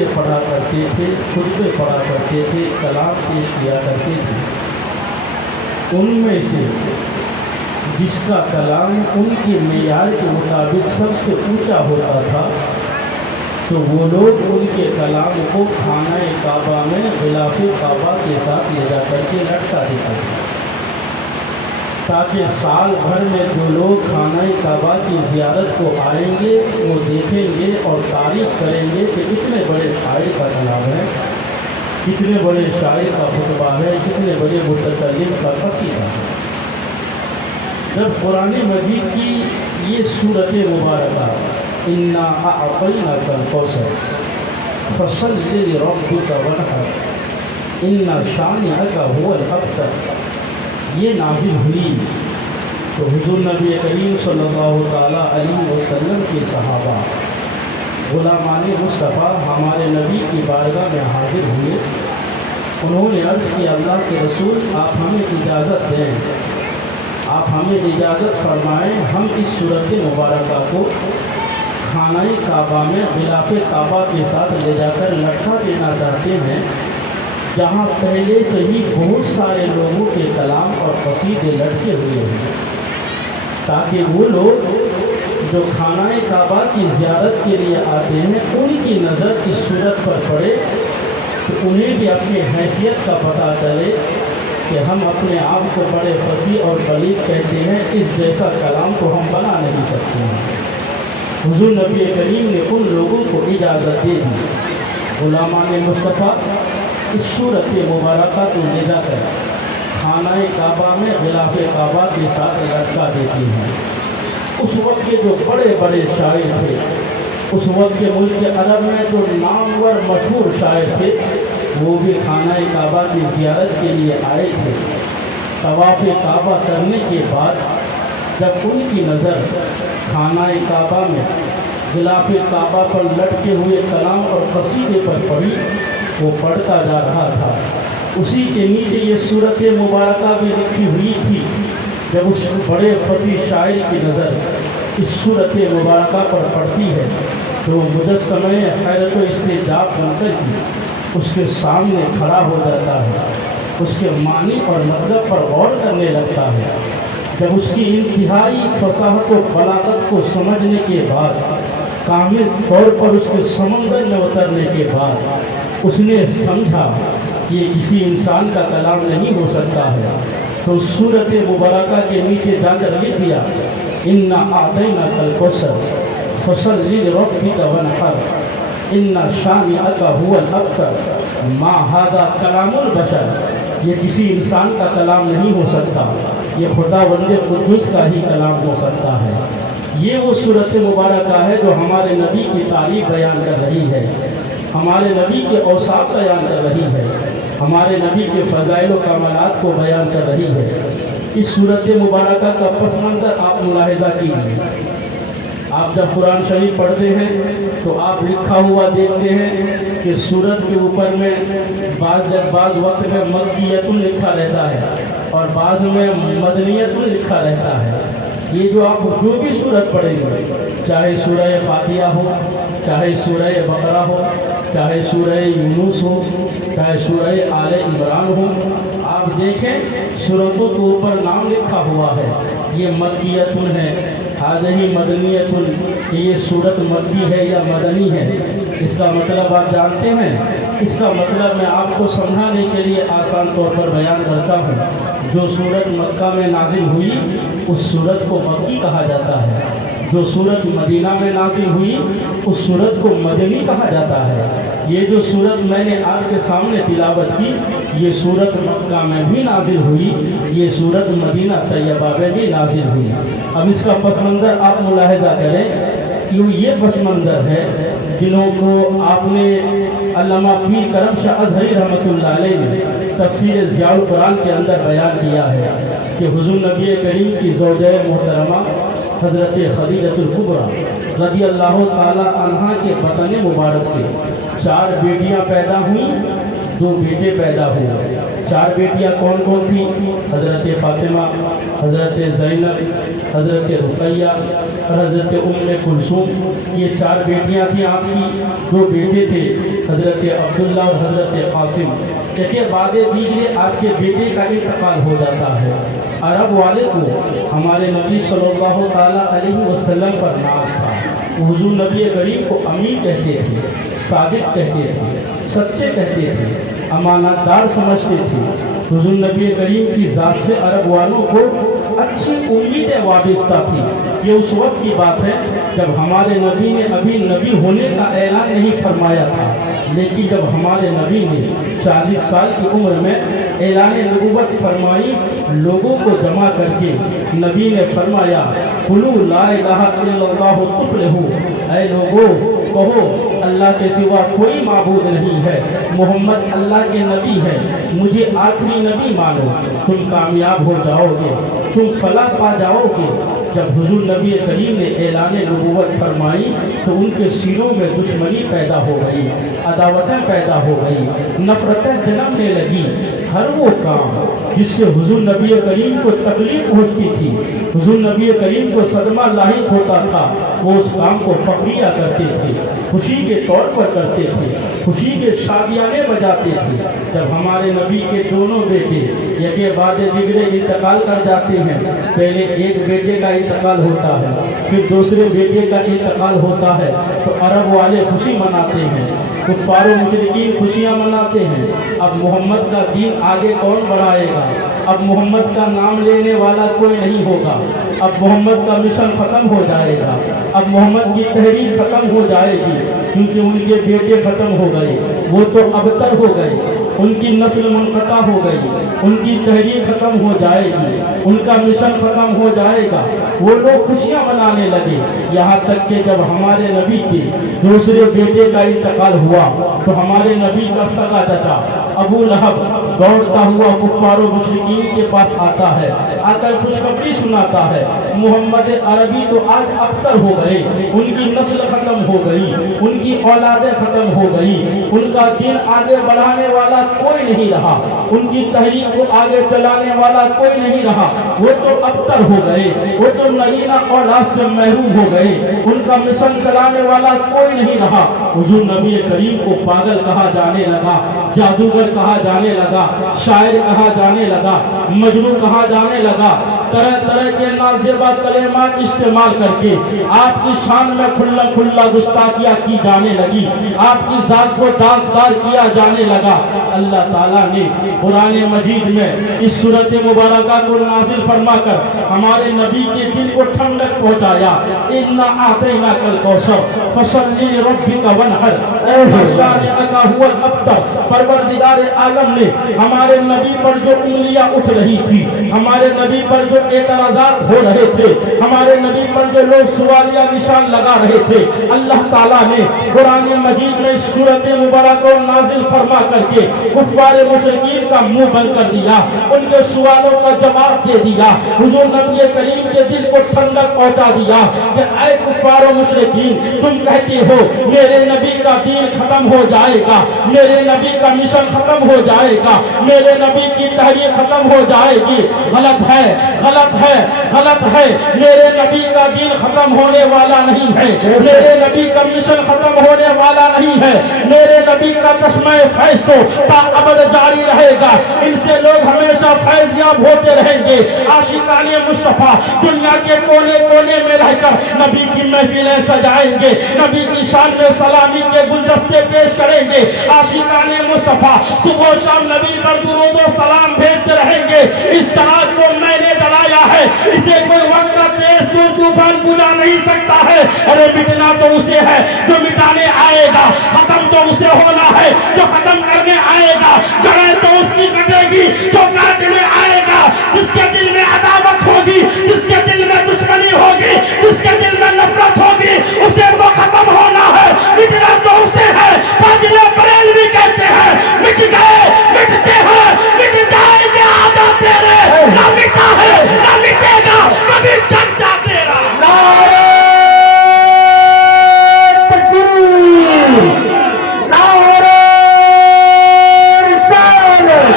نعتیں پڑھا کرتے تھے، خطبے پڑھا کرتے تھے، کلام پیش کیا کرتے تھے، ان میں سے جس کا کلام ان کے معیار کے مطابق سب سے اونچا ہوتا تھا تو وہ لوگ ان کے کلام کو خانہ کعبہ میں غلاف کعبہ کے ساتھ لے جا کر کے لٹکا دیتے تھے، تاکہ سال بھر میں جو لوگ خانہ کعبہ کی زیارت کو آئیں گے وہ دیکھیں گے اور تعریف کریں گے کہ کتنے بڑے شاعر کا کلام ہے، کتنے بڑے شاعر کا خطبہ ہے، کتنے بڑے متکلم کا قصیدہ ہے۔ جب قرآن مجید کی یہ صورت مبارکہ انا اعطیناک الکوثر فصل لربک وانحر ان شانئک هو الابتر یہ نازل ہوئی تو حضور نبی کریم صلی اللہ تعالیٰ علیہ وسلم کے صحابہ غلامان مصطفیٰ ہمارے نبی کی بارگاہ میں حاضر ہوئے۔ انہوں نے عرض کیا اللہ کے رسول آپ ہمیں اجازت دیں، آپ ہمیں اجازت فرمائیں، ہم اس صورت مبارکہ کو خانہ کعبہ میں غلاف کعبہ کے ساتھ لے جا کر لٹکا دینا چاہتے ہیں، جہاں پہلے سے ہی بہت سارے لوگوں کے کلام اور قصیدے لٹکے ہوئے ہیں، تاکہ وہ لوگ جو خانہ کعبہ کی زیارت کے لیے آتے ہیں ان کی نظر اس صورت پر پڑے تو انہیں بھی اپنی حیثیت کا پتہ چلے کہ ہم اپنے آپ کو بڑے فصیح اور بلیغ کہتے ہیں، اس جیسا کلام کو ہم بنا نہیں سکتے ہیں۔ حضور نبی کریم نے ان لوگوں کو اجازت دے دی، غلامان مصطفیٰ اس صورت مبارکہ کو لے جا کر خانہ کعبہ میں غلاف کعبہ کے ساتھ لٹکا دیتی ہیں۔ اس وقت کے جو بڑے بڑے شاعر تھے، اس وقت کے ملک عرب میں جو نامور مشہور شاعر تھے، وہ بھی خانہ کعبہ کی زیارت کے لیے آئے تھے۔ طواف کعبہ کرنے کے بعد جب ان کی نظر خانہ کعبہ میں غلاف کعبہ پر لٹکے ہوئے کلام اور قصیدے پر پڑی، وہ پڑھتا جا رہا تھا۔ اسی کے نیچے یہ صورت مبارکہ بھی لکھی ہوئی تھی۔ جب اس بڑے فقیر شاعر کی نظر اس صورت مبارکہ پر پڑتی ہے تو وہ مجسمہ حیرت و استعجاب بن کر اس کے سامنے کھڑا ہو جاتا ہے، اس کے معنی اور مطلب پر غور کرنے لگتا ہے۔ جب اس کی انتہائی فصاحت و بلاغت کو سمجھنے کے بعد، کامل طور پر اس کے سمندر میں اترنے کے بعد اس نے سمجھا کہ یہ کسی انسان کا کلام نہیں ہو سکتا ہے، تو سورت مبارکہ کے نیچے جا کر لکھ دیا انا اعطیناک الکوثر فصل لربک وانحر ان شانئک هو الابتر ما ھذا کلام البشر، یہ کسی انسان کا کلام نہیں ہو سکتا، یہ خداوند قدوس کا ہی کلام ہو سکتا ہے۔ یہ وہ صورت مبارکہ ہے جو ہمارے نبی کی تعریف بیان کر رہی ہے، ہمارے نبی کے اوصاف بیان کر رہی ہے، ہمارے نبی کے فضائل و کمالات کو بیان کر رہی ہے۔ اس صورت مبارکہ کا پس منظر آپ ملاحظہ کیجیے۔ آپ جب قرآن شریف پڑھتے ہیں تو آپ لکھا ہوا دیکھتے ہیں کہ سورت کے اوپر میں بعض وقت میں مکیۃ لکھا رہتا ہے اور بعض میں مدنیۃ لکھا رہتا ہے۔ یہ جو آپ جو بھی سورت پڑھیں گے، چاہے سورہ فاتحہ ہو، چاہے سورہ بقرہ ہو، چاہے سورہ یونس ہو، چاہے سورہ آل عمران ہو، آپ دیکھیں سورتوں کے اوپر نام لکھا ہوا ہے، یہ مکیۃ ہے، ہذہ مدنیۃ، کہ یہ سورت مکی ہے یا مدنی ہے۔ اس کا مطلب آپ جانتے ہیں؟ اس کا مطلب میں آپ کو سمجھانے کے لیے آسان طور پر بیان کرتا ہوں۔ جو سورت مکہ میں نازل ہوئی اس سورت کو مکی کہا جاتا ہے، جو سورت مدینہ میں نازل ہوئی اس سورت کو مدنی کہا جاتا ہے۔ یہ جو سورت میں نے آپ کے سامنے تلاوت کی، یہ سورت مکہ میں بھی نازل ہوئی، یہ سورت مدینہ طیبہ میں بھی نازل ہوئی۔ اب اس کا پس منظر آپ ملاحظہ کریں، کیوں یہ پس منظر ہے جنہوں کو آپ نے علامہ پیر کرم شاہ اظہری رحمۃ اللہ علیہ نے تفسیر ضیاء القرآن کے اندر بیان کیا ہے کہ حضور نبی کریم کی زوجہ محترمہ حضرت خدیجہ الکبریٰ رضی اللہ تعالی عنہا کے بطن مبارک سے 4 بیٹیاں پیدا ہوئیں، 2 بیٹے پیدا ہوئے۔ 4 بیٹیاں کون کون تھیں؟ حضرت فاطمہ، حضرت زینب، حضرت رقیہ اور حضرت ام کلثوم، یہ 4 بیٹیاں تھیں آپ کی۔ 2 بیٹے تھے حضرت عبداللہ اور حضرت قاسم کہ بعد دیگرے آپ کے بیٹے کا انتقال ہو جاتا ہے۔ عرب والے کو ہمارے نبی صلی اللہ تعالیٰ علیہ وسلم پر ناز تھا۔ حضور نبی کریم کو امین کہتے تھے، صادق کہتے تھے، سچے کہتے تھے، امانت دار سمجھتے تھے۔ حضور نبی کریم کی ذات سے عرب والوں کو اچھی امیدیں وابستہ تھی۔ یہ اس وقت کی بات ہے جب ہمارے نبی نے ابھی نبی ہونے کا اعلان نہیں فرمایا تھا، لیکن جب ہمارے نبی نے 40 سال کی عمر میں اعلان نبوت فرمائی، لوگوں کو جمع کر کے نبی نے فرمایا قُلُوا لَا إِلَٰهَ إِلَّا اللَّهُ تُفْلِحُوا، اے لوگوں کہو اللہ کے سوا کوئی معبود نہیں ہے، محمد اللہ کے نبی ہے، مجھے آخری نبی مانو، تم کامیاب ہو جاؤ گے، تم فلاح پا جاؤ گے۔ جب حضور نبی کریم نے اعلان نبوت فرمائی تو ان کے سینوں میں دشمنی پیدا ہو گئی، عداوتیں پیدا ہو گئی، نفرتیں جنمنے لگی۔ ہر وہ کام جس سے حضور نبی کریم کو تکلیف پہنچتی تھی، حضور نبی کریم کو صدمہ لاحق ہوتا تھا، وہ اس کام کو فخریہ کرتے تھے، خوشی کے طور پر کرتے تھے، خوشی کے شادیانے بجاتے تھے۔ جب ہمارے نبی کے دونوں بیٹے یکے بعد دیگرے انتقال کر جاتے ہیں، پہلے ایک بیٹے کا انتقال ہوتا ہے، پھر دوسرے بیٹے کا انتقال ہوتا ہے، تو عرب والے خوشی مناتے ہیں، کفار و مشرکین خوشیاں مناتے ہیں۔ اب محمد کا دین آگے کون بڑھائے گا؟ اب محمد کا نام لینے والا کوئی نہیں ہوگا، اب محمد کا مشن ختم ہو جائے گا، اب محمد کی تحریک ختم ہو جائے گی، کیونکہ ان کے بیٹے ختم ہو گئے، وہ تو ابتر ہو گئے، ان کی نسل منقطع ہو گئی، ان کی تحریک ختم ہو جائے گی، ان کا مشن ختم ہو جائے گا۔ وہ لوگ خوشیاں منانے لگے، یہاں تک کہ جب ہمارے نبی کے دوسرے بیٹے کا انتقال ہوا تو ہمارے نبی کا سگا چچا ابو لہب دوڑتا ہوا کفار و مشرکین کے پاس آتا ہے، آ کر خوشخبری سناتا ہے محمد عربی تو آج ابتر ہو گئے، ان کی نسل ختم ہو گئی، ان کی اولادیں ختم ہو گئی، ان کا دین آگے بڑھانے والا کوئی نہیں رہا، ان کی تحریک کو آگے چلانے والا کوئی نہیں رہا، وہ تو ابتر ہو گئے، وہ تو نگینہ اولاد سے محروم ہو گئے، ان کا مشن چلانے والا کوئی نہیں رہا۔ حضور نبی کریم کو پاگل کہا جانے لگا، جادوگر کہا جانے لگا، شاعر کہا جانے لگا، مجنون کہا جانے لگا، طرح طرح کے نازیبہ کلمات استعمال کر کے آپ کی شان میں کھلا کھلا گستاخیاں کی جانے لگی، آپ کی ذات کو داغدار کیا جانے لگا۔ اللہ تعالیٰ نے قرآن مجید میں اس سورت مبارکہ کو نازل فرما کر ہمارے نبی کے دل کو ٹھنڈک پہنچایا۔ اِنَّا أَعْطَيْنَاكَ الْكَوْثَرَ فَصَلِّ لِرَبِّكَ وَانْحَرْ، شانئک هو الابتر۔ پروردگار عالم نے ہمارے نبی پر جو انگلیاں اٹھ رہی تھی، ہمارے نبی پر جو اعتراضات ہو رہے تھے، ہمارے نبی پر جو لوگ سوالیہ نشان لگا رہے تھے، اللہ تعالیٰ نے قرآن مجید میں سورت مبارکہ کو نازل فرما کر کے کفار مشرکین کا منہ بند کر دیا، ان کے سوالوں کا جواب دے دیا، حضور نبی کریم کے دل کو ٹھنڈک پہنچا دیا کہ اے کفار و مشرکین، تم کہتے ہو میرے نبی کا دین ختم ہو جائے گا، میرے نبی کا مشن ختم ہو جائے گا، میرے نبی کی تحریک ختم ہو جائے گی۔ غلط ہے، غلط ہے، غلط ہے، میرے نبی کا دین ختم ہونے والا نہیں ہے، میرے نبی کا مشن ختم ہونے والا نہیں ہے، میرے نبی کا چشمہ فیض تو تا ابد جاری رہے گا، ان سے لوگ ہمیشہ فیض یاب ہوتے رہیں گے۔ عاشقان مصطفیٰ دنیا کے کونے کونے میں رہ کر نبی کی محفلیں سجائیں گے، نبی کی شان میں سلامی کے گلدستے پیش کریں گے، عاشقان مصطفیٰ صبح و شام نبی پر درود و سلام بھیجتے رہیں گے۔ اس چراغ کو میں نے جلایا ہے، اسے کوئی وقت کا تیز طوفان بجھا نہیں سکتا ہے۔ ارے مٹنا تو اسے ہے جو مٹانے آئے گا، ختم تو اسے ہونا ہے جو ختم کرنے آئے گا، جڑیں تو اس کی کٹے گی جو کاٹنے آئے گا۔ جس کے دل میں عداوت ہوگی، جس کے دل میں دشمنی ہوگی، جس کے دل میں نفرت ہوگی، اسے تو ختم ہونا ہے، مٹنا تو اسے ہے۔ فاضل بریلوی کہتے ہیں مٹ گئے مٹتے ہیں، مٹ جائیں گے آدھا تیرے، نہ مٹا ہے نہ مٹے گا کبھی چرچا تیرا۔ نعرہ تکبیر، نعرہ رسالت،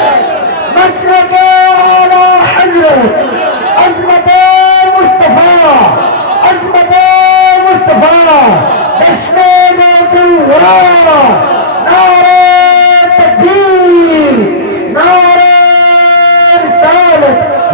مسلک اعلی حضرت، عظمت مصطفیٰ، عظمت مصطفیٰ، چشمے نازل ہوا،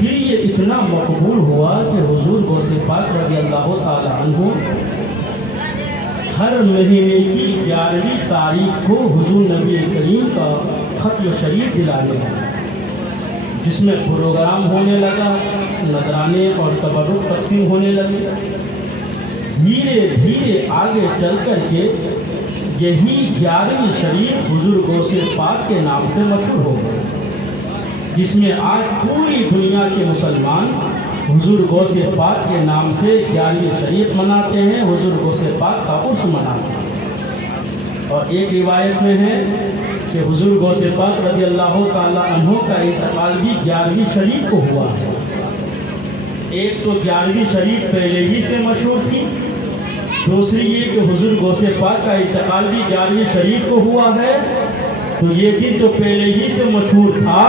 پھر یہ اتنا مقبول ہوا کہ حضور غوث پاک رضی اللہ تعالی عنہ ہر مہینے کی 11ویں تاریخ کو حضور نبی کریم کا ختم شریف دلانے لگا، جس میں پروگرام ہونے لگا، نذرانے اور تبرک تقسیم ہونے لگے۔ دھیرے دھیرے آگے چل کر کے یہی 11ویں شریف حضور غوث پاک کے نام سے مشہور ہو گئے، جس میں آج پوری دنیا کے مسلمان حضور غوث پاک کے نام سے 11ویں شریف مناتے ہیں، حضور غوث پاک کا عرس مناتے ہیں۔ اور ایک روایت میں ہے کہ حضور غوث پاک رضی اللہ تعالی عنہ کا انتقال بھی 11ویں شریف کو ہوا ہے۔ ایک تو 11ویں شریف پہلے ہی سے مشہور تھی، دوسری یہ کہ حضور غوث پاک کا انتقال بھی 11ویں شریف کو ہوا ہے، تو یہ دن تو پہلے ہی سے مشہور تھا،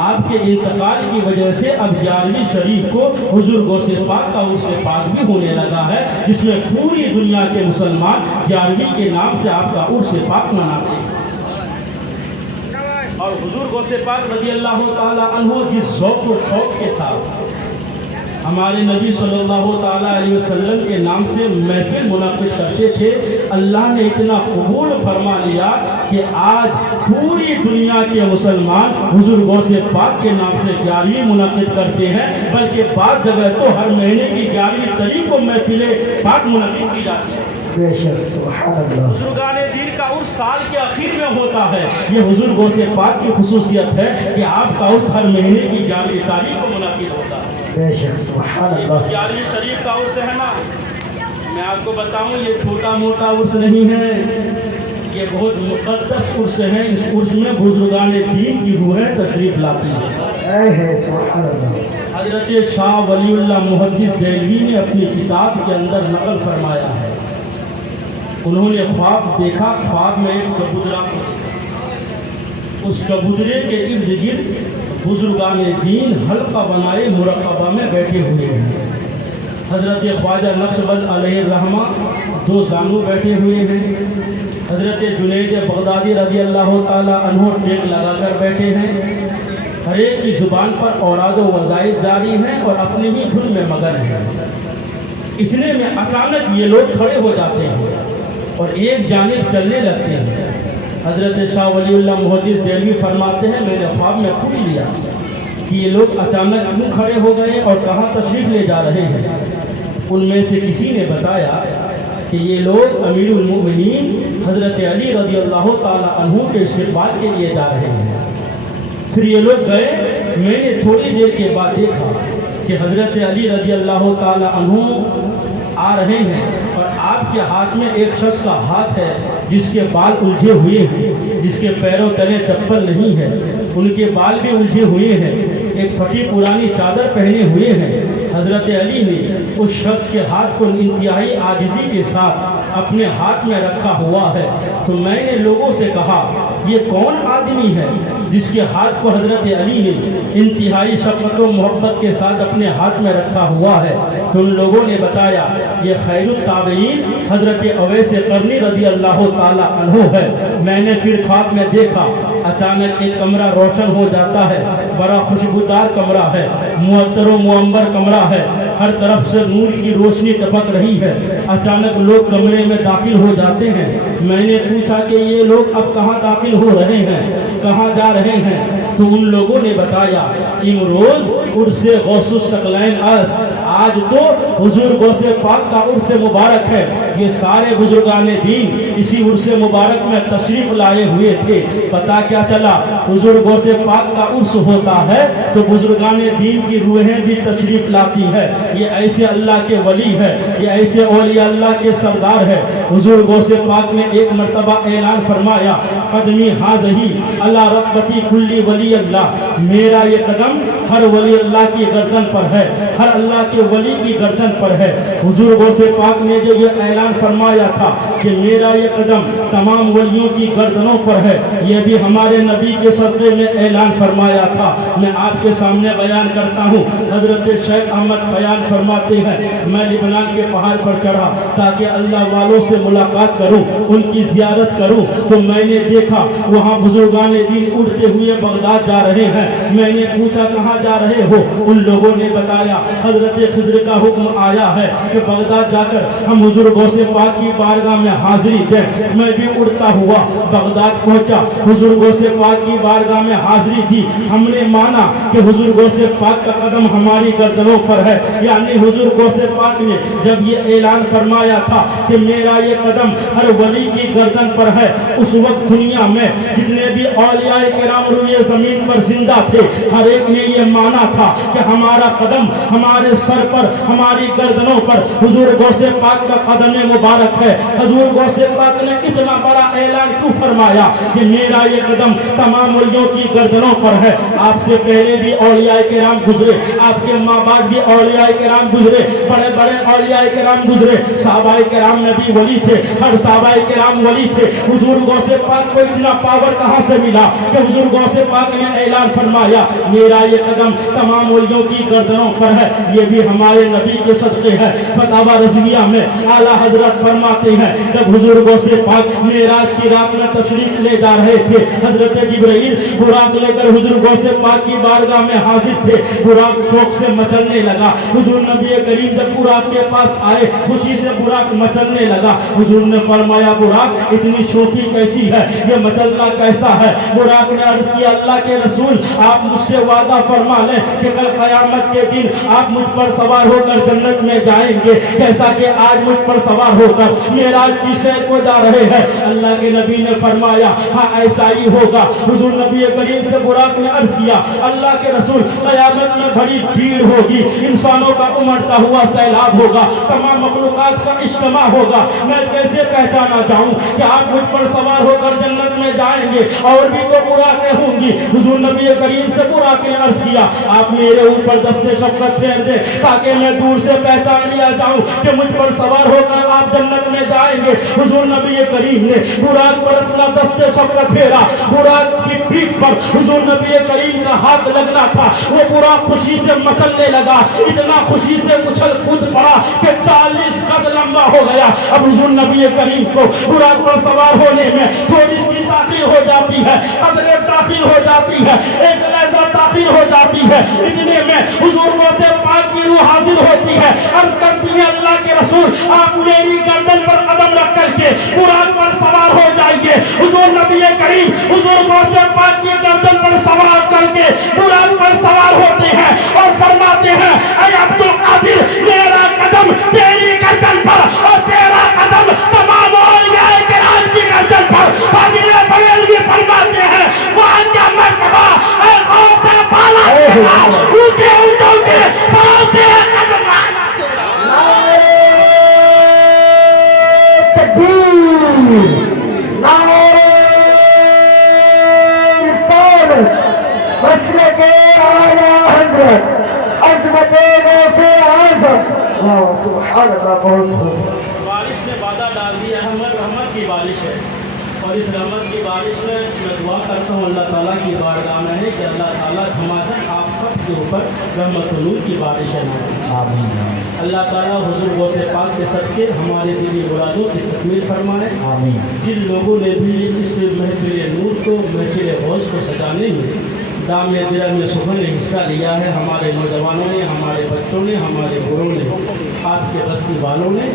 آپ کے انتقال کی وجہ سے اب 11ویں شریف کو حضور غوث پاک کا عرس پاک بھی ہونے لگا ہے، جس میں پوری دنیا کے مسلمان 11ویں کے نام سے آپ کا عرس پاک مناتے ہیں۔ اور حضور غوث پاک رضی اللہ تعالی عنہ جس ذوق و شوق کے ساتھ ہمارے نبی صلی اللہ تعالیٰ علیہ وسلم کے نام سے محفل منعقد کرتے تھے، اللہ نے اتنا قبول فرما لیا کہ آج پوری دنیا کے مسلمان حضور غوث پاک کے نام سے 11ویں منعقد کرتے ہیں، بلکہ بعض جگہ تو ہر مہینے کی 11ویں تاریخ کو محفل پاک منعقد کی جاتی ہے۔ بے شک سبحان اللہ۔ بزرگان دین کا عرس سال کے آخر میں ہوتا ہے، یہ حضور غوث پاک کی خصوصیت ہے کہ آپ کا عرس ہر مہینے کی 11ویں تاریخ کو منعقد ہوتا ہے۔ بے شک سبحان اللہ۔ 11ویں شریف کا عرس ہے نا، میں آپ کو بتاؤں یہ چھوٹا موٹا عرس نہیں ہے، یہ بہت مقدس عرس ہے۔ اس عرس میں بزرگان دین کی روحیں تشریف لاتی ہیں۔ اے ہے سبحان اللہ۔ حضرت شاہ ولی اللہ محدث دہلوی نے اپنی کتاب کے اندر نقل فرمایا ہے، انہوں نے خواب دیکھا، خواب میں ایک چبوترا، اس چبوترے کے ارد گرد بزرگان دین حلقہ بنائے مرقبہ میں بیٹھے ہوئے ہیں۔ حضرت خواجہ نقشبند علیہ الرحمہ 2 زانو بیٹھے ہوئے ہیں، حضرت جنید بغدادی رضی اللہ تعالی عنہ ٹیک لگا کر بیٹھے ہیں، ہر ایک کی زبان پر اوراد و وظائف جاری ہیں اور اپنی بھی دھن میں مگن ہیں۔ اتنے میں اچانک یہ لوگ کھڑے ہو جاتے ہیں اور ایک جانب چلنے لگتے ہیں۔ حضرت شاہ ولی اللہ محدث دہلوی فرماتے ہیں میں نے خواب میں پوچھ لیا کہ یہ لوگ اچانک کیوں کھڑے ہو گئے اور کہاں تشریف لے جا رہے ہیں۔ ان میں سے کسی نے بتایا کہ یہ لوگ امیر المؤمنین حضرت علی رضی اللہ تعالی عنہ کے استقبال کے لیے جا رہے ہیں۔ پھر یہ لوگ گئے، میں نے تھوڑی دیر کے بعد دیکھا کہ حضرت علی رضی اللہ تعالی عنہ آ رہے ہیں اور آپ کے ہاتھ میں ایک شخص کا ہاتھ ہے جس کے بال الجھے ہوئے ہیں، جس کے پیروں تلے چپل نہیں ہے، ان کے بال بھی الجھے ہوئے ہیں، ایک پھٹی پرانی چادر پہنے ہوئے ہیں۔ حضرت علی نے اس شخص کے ہاتھ کو انتہائی عاجزی کے ساتھ اپنے ہاتھ میں رکھا ہوا ہے، تو میں نے لوگوں سے کہا یہ کون آدمی ہے جس کے ہاتھ کو حضرت علی نے انتہائی شفقت و محبت کے ساتھ اپنے ہاتھ میں رکھا ہوا ہے؟ تو ان لوگوں نے بتایا یہ خیر التابعین حضرت اویس قرنی رضی اللہ تعالی عنہ ہے۔ میں نے پھر خواب میں دیکھا اچانک ایک کمرہ روشن ہو جاتا ہے، بڑا خوشبودار کمرہ ہے، معطر و معمر کمرہ ہے، ہر طرف سے نور کی روشنی ٹپک رہی ہے۔ اچانک لوگ کمرے میں داخل ہو جاتے ہیں۔ میں نے پوچھا کہ یہ لوگ اب کہاں داخل ہو رہے ہیں، کہاں جا رہے ہیں؟ تو ان لوگوں نے بتایا امروز عرس غوث الثقلین آج تو حضور غوث پاک کا عرس مبارک ہے۔ یہ سارے بزرگان دین اسی عرس مبارک میں تشریف لائے ہوئے تھے۔ پتہ کیا چلا حضور غوث پاک کا عرس ہوتا ہے تو بزرگان دین کی روحیں بھی تشریف لاتی ہے۔ یہ ایسے اللہ کے ولی ہے، یہ ایسے اولیاء اللہ کے سردار ہے۔ حضور غوث پاک نے ایک مرتبہ اعلان فرمایا قدمی ہاذہی علی رقبتی کلی ولی اللہ، میرا یہ قدم ہر ولی اللہ کی گردن پر ہے، ہر اللہ کے ولی کی گردن پر ہے۔ حضور غوث پاک نے جو یہ اعلان فرمایا تھا کہ کہ میرا یہ قدم تمام ولیوں کی گردنوں پر ہے، یہ بھی ہمارے نبی کے صدقے میں اعلان فرمایا تھا۔ میں آپ کے سامنے بیان کرتا ہوں۔ حضرت شیخ احمد بیان فرماتے ہیں، میں لبنان کے پہاڑ پر چڑھا تاکہ اللہ والوں سے ملاقات کروں، ان کی زیارت کروں، تو میں نے دیکھا وہاں بزرگان دین اڑتے ہوئے بغداد جا رہے ہیں۔ میں نے پوچھا کہاں جا رہے ہو؟ ان لوگوں نے بتایا حضرت خضر کا حکم آیا ہے کہ بغداد جا کر ہم حضور غوث پاک کی بارگاہ میں حاضری دیں۔ میں بھی اڑتا ہوا بغداد پہنچا، حضور غوث پاک کی بارگاہ میں حاضری دی۔ ہم نے مانا کہ حضور غوث پاک کا قدم ہماری گردنوں پر ہے، یعنی حضور غوث پاک نے جب یہ اعلان فرمایا تھا کہ میرا یہ قدم ہر ولی کی گردن پر ہے، اس وقت دنیا میں جتنے بھی اولیاء کرام روئے زمین پر زندہ تھے، ہر ایک نے یہ مانا تھا کہ ہمارا قدم ہمارے سر پر، ہماری گردنوں پر حضور غوث پاک کا قدم مبارک ہے۔ حضور غوث پاک نے اتنا بڑا اعلان کیوں فرمایا کہ میرا یہ قدم تمام ولیوں کی گردنوں پر ہے؟ آپ سے پہلے بھی اولیاء کرام گزرے، آپ کے ماں باپ بھی اولیاء کرام گزرے، بڑے بڑے اولیاء کرام گزرے، صحابہ کرام نبی ولی تھے، ہر صحابہ کرام ولی تھے۔ حضور غوث پاک کو اتنا پاور کہاں سے ملا کہ حضور غوث پاک نے اعلان فرمایا میرا یہ قدم تمام ولیوں کی گردنوں پر ہے؟ یہ بھی ہمارے نبی کے صدقے ہے۔ فتاوی رضویہ میں اعلیٰ حضرت فرماتے ہیں جب حضور غوث پاک معراج کی رات میں تشریف لے جا رہے تھے، حضرت جبرائیل براق لے کر حضور غوث پاک کی بارگاہ میں حاضر تھے۔ براق شوق سے مچلنے لگا۔ حضور نبی کریم جب براق کے پاس آئے، خوشی سے براق مچلنے لگا۔ حضور نے فرمایا براق اتنی شوخی کیسی ہے، یہ مچلنا کیسا ہے؟ براق نے عرض کیا اللہ کے رسول آپ مجھ سے وعدہ فرما لیں کہ کل قیامت کے دن آپ مجھ پر سوار ہو کر جنت میں جائیں گے، جیسا کہ آج مجھ پر سوار ہو کر معراج کی سیر کو جا رہے ہیں۔ اللہ کے نبی نے فرمایا ہاں ایسا ہی ہوگا۔ حضور نبی کریم سے براق نے عرض کیا اللہ کے رسول قیامت میں بڑی بھیڑ ہوگی، انسانوں کا امڑتا ہوا سیلاب ہوگا، تمام مخلوقات کا اجتماع ہوگا، میں کیسے پہچانا چاہوں کہ آپ مجھ پر سوار ہو کر جنت میں جائیں گے؟ اور بھی تو براقیں ہوں گی۔ حضور نبی کریم سے براق نے عرض کیا آپ میرے اوپر دست شفقت پھیر دیں تاکہ میں دور سے پہچان لیا جاؤں کہ مجھ پر سوار ہو کر آپ جنت میں جائیں گے۔ حضور نبی کریم نے براق پر اپنا دست شفقت پھیرا، براق کی پیٹھ پر حضور نبی کریم کا ہاتھ لگنا تھا، وہ براق خوشی سے مچلنے لگا، اتنا خوشی سے اچھل کود پڑا کہ 40 گز لمبا ہو گیا۔ اب حضور نبی کریم کو براق پر سوار ہونے میں تھوڑی سی تاخیر ہو جاتی ہے، قدرے تاخیر ہو جاتی ہے، ایک لحظہ تاخیر ہو جاتی ہے، اتنے میں حضور غوث پاک کی روح حاضر ہوتی ہے، عرض کرتی ہے اللہ کے رسول آپ میری گردن پر قدم رکھ کر کے براق پر سوار ہو جائیے۔ حضور نبی کریم حضور غوث پاک کی گردن پر سوار کر کے براق پر سوار ہوتے ہیں اور فرماتے ہیں اے عبد القادر میرا قدم تیری گردن پر اور تیرا قدم تمام اولیاء کرام کی گردن پر۔ فاضل بریلوی فرماتے ہیں وہاں کا مرتبہ اے غوث بالا اونچے اونچوں کے سراستے قدم تکبیر، نعرہ رسالت، مسلک اعلیٰ حضرت، عظمت غوث اعظم۔ سبحان اللہ، بہت خوب۔ بارش نے وعدہ ڈال دیا ہے، رحمت کی بارش ہے، اور اس رحمت کی بارش میں دعا کرتا ہوں اللہ تعالیٰ کی بارگاہ میں ہے کہ اللہ تعالیٰ ہمارے آپ سب کے اوپر رحمت نور کی بارش ہے۔ آمین۔ اللہ تعالیٰ حضور غوث پاک کے صدقے ہمارے دلی مرادوں کی تکمیل فرمائے۔ آمین۔ جن لوگوں نے بھی اس محفل نور کو، محفل غوث کو سجانے میں دام دل میں سخن حصہ لیا ہے، ہمارے نوجوانوں نے، ہمارے بچوں نے، ہمارے بڑوں نے، آپ کے بستی والوں نے